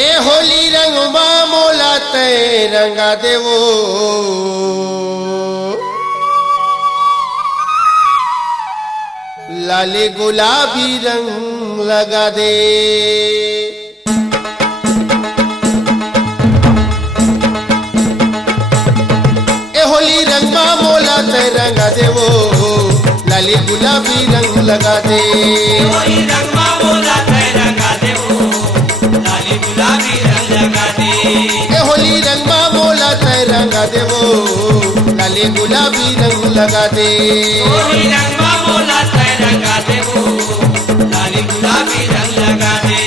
ए होली रंग मोला तय रंगा देवो लाले गुलाबी रंग लगा दे। ए होली रंग मोला तय रंगा देवो लाले गुलाबी रंग लगा दे। होली रंग मोला तय रंगा देवो लाले गुलाबी रंग लगा दे। ए होली रंग मोला तय रंगा देवो लाले गुलाबी रंग लगा दे। होली रंग मोला तय रंगा देवो लाले गुलाबी रंग लगा दे।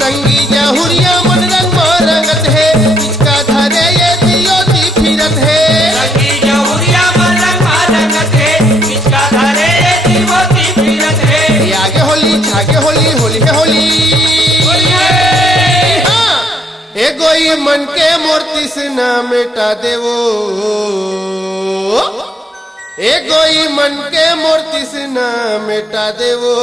संगी जहुरिया मन रंग रंगत है इसका धरे ये दियोती फिरत है। संगी जहुरिया मन रंग रंगत है इसका धरे ये दियोती फिरत है। आगे होली छागे होली होली है होली हाँ। ए गोई मन के मूर्ति से न मिटा देवो ए गोई मन के मूर्ति से न मिटा देवो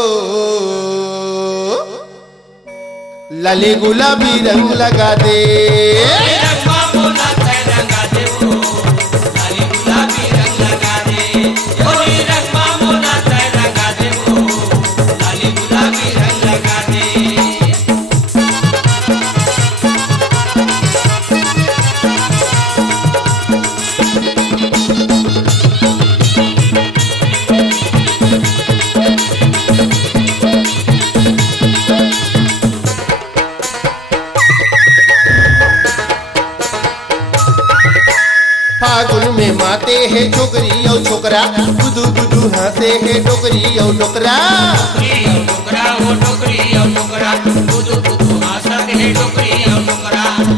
लाले गुलाबी रंग लगा दे। होली रंग मोला तय रंगा देवो लाले गुलाबी रंग लगा दे। होली रंग मोला तय रंगा देवो लाले गुलाबी रंग लगा दे। फागुन में माते है छोकरी और छोकरा गुदू गुदू हाथे है डोकरी और डोकरा।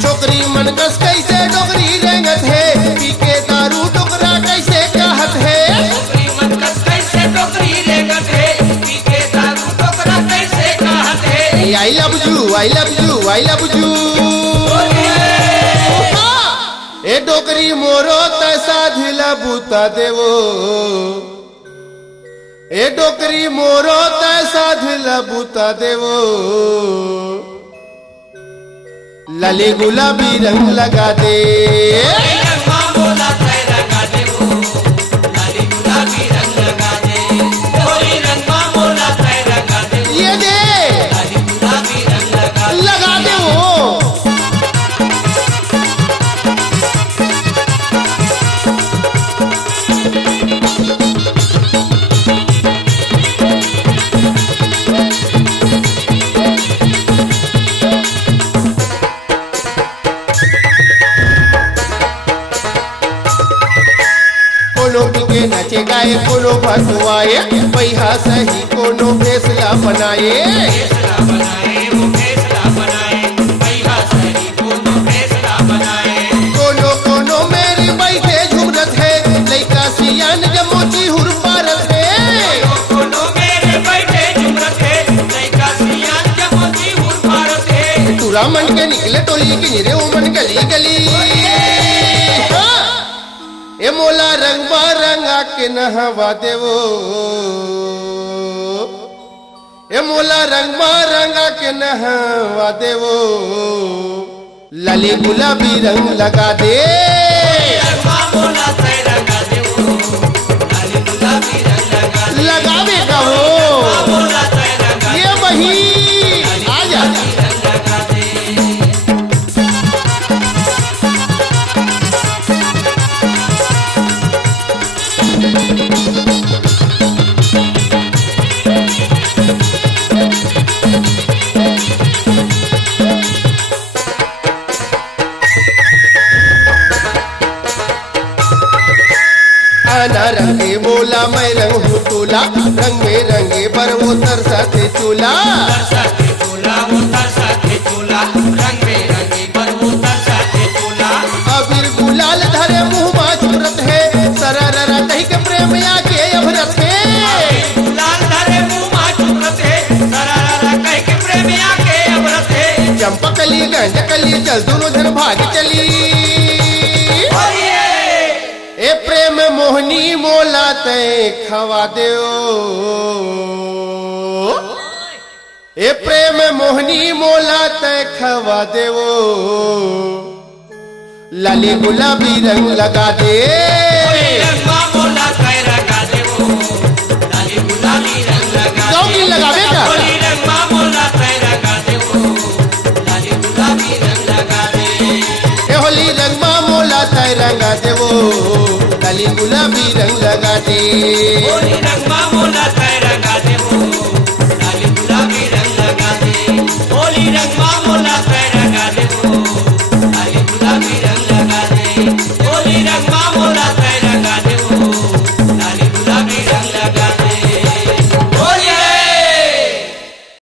छोकरी मन कस कैसे डोकरी रेंगत है पी के दारू डोकरा कैसे कहत है। I love you I love you I love you ए डोकरी मोरो तैसा धिला बूता देवो ए डोकरी मोरो तैसा धिला बूता देवो लाले गुलाबी रंग लगा दे। ये दे लगा दे वो कोनो के नचे गाए कोनो फसवाए पैहा सही कोनो फैसला बनाए। कोनो कोनो मेरी बैठे झुमरत है लइका सियान जमोची हुर पारत है। तुरा मन के निकले टोली की निरे उमन गली गली हाँ। ए मोला रंग रंगा के नहवा देवो ए मोला रंग रंगा के नहवा देवो लाले गुलाबी रंग लगा दे। लगावे का हो ये वही आ जा आना रंगे मोला मैं रंग हूँ तोला रंग में रंगे पर वो तरसाते चूला। अबीर गुलाल धरे मुँह में झुरत है सरारा कहीं के प्रेम आके अभरत है। चंपकली गंजकली चल दोनों जन भाग चली ए प्रेम मोहनी मोला तय खवा दे ए प्रेम मोहनी मोला तय खवा देवो लाली गुलाबी रंग लगा दे रंगमा मोला तय रंगा देवो लाली गुलाबी रंग लगा दे क्यों लगावे का रंगमा मोला तय रंगा देवो लाली गुलाबी रंग लगा दे ए होली रंगमा मोला तय रंगा देवो लाली गुलाबी रंग लगा दे रंगमा मोला तय रंगा दे